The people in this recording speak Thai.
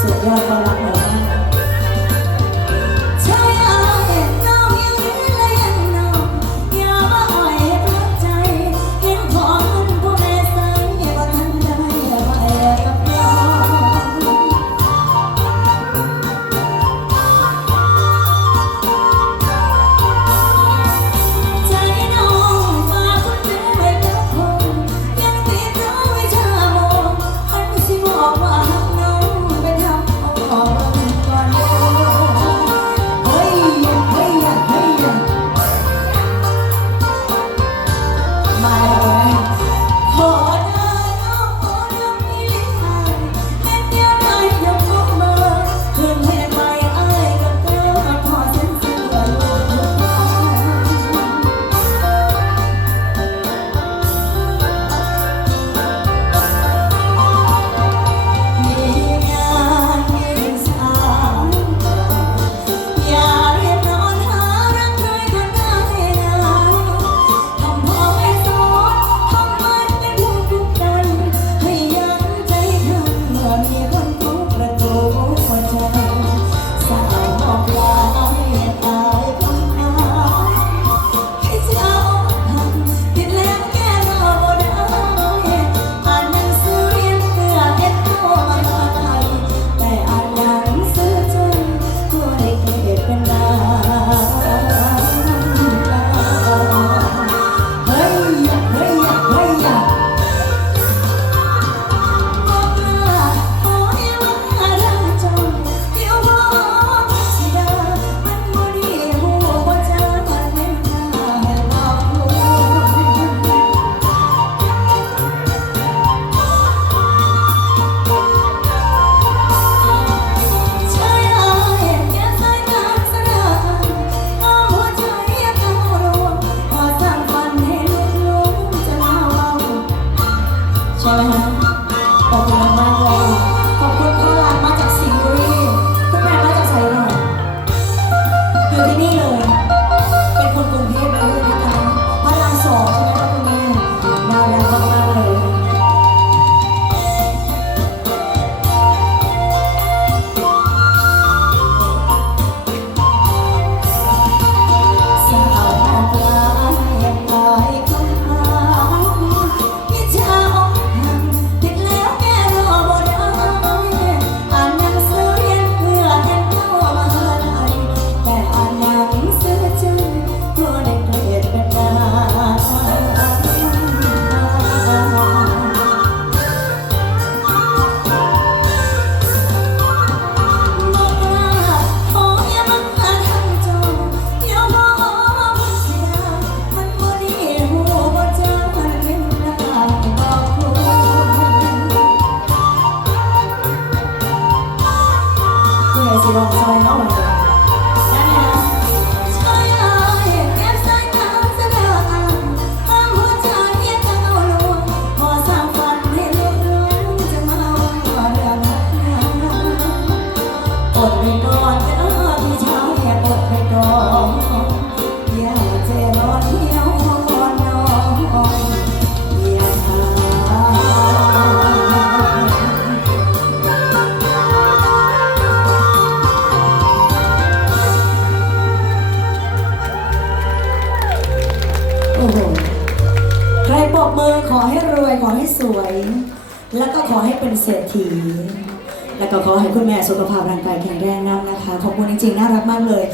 สุดยอดความรักของ ช่ไหมคะขอบคุณมากๆเยขอบคุณข้าวหามมาจากสิงห์บุรีคุณแม่มาจากไซรอนอยู่ที่นี่เลย วยขอให้สวย แล้วก็ขอให้เป็นเศรษฐี แล้วก็ขอให้คุณแม่สุขภาพร่างกายแข็งแรงนะนะคะ ขอบคุณจริงๆ น่ารักมากเลย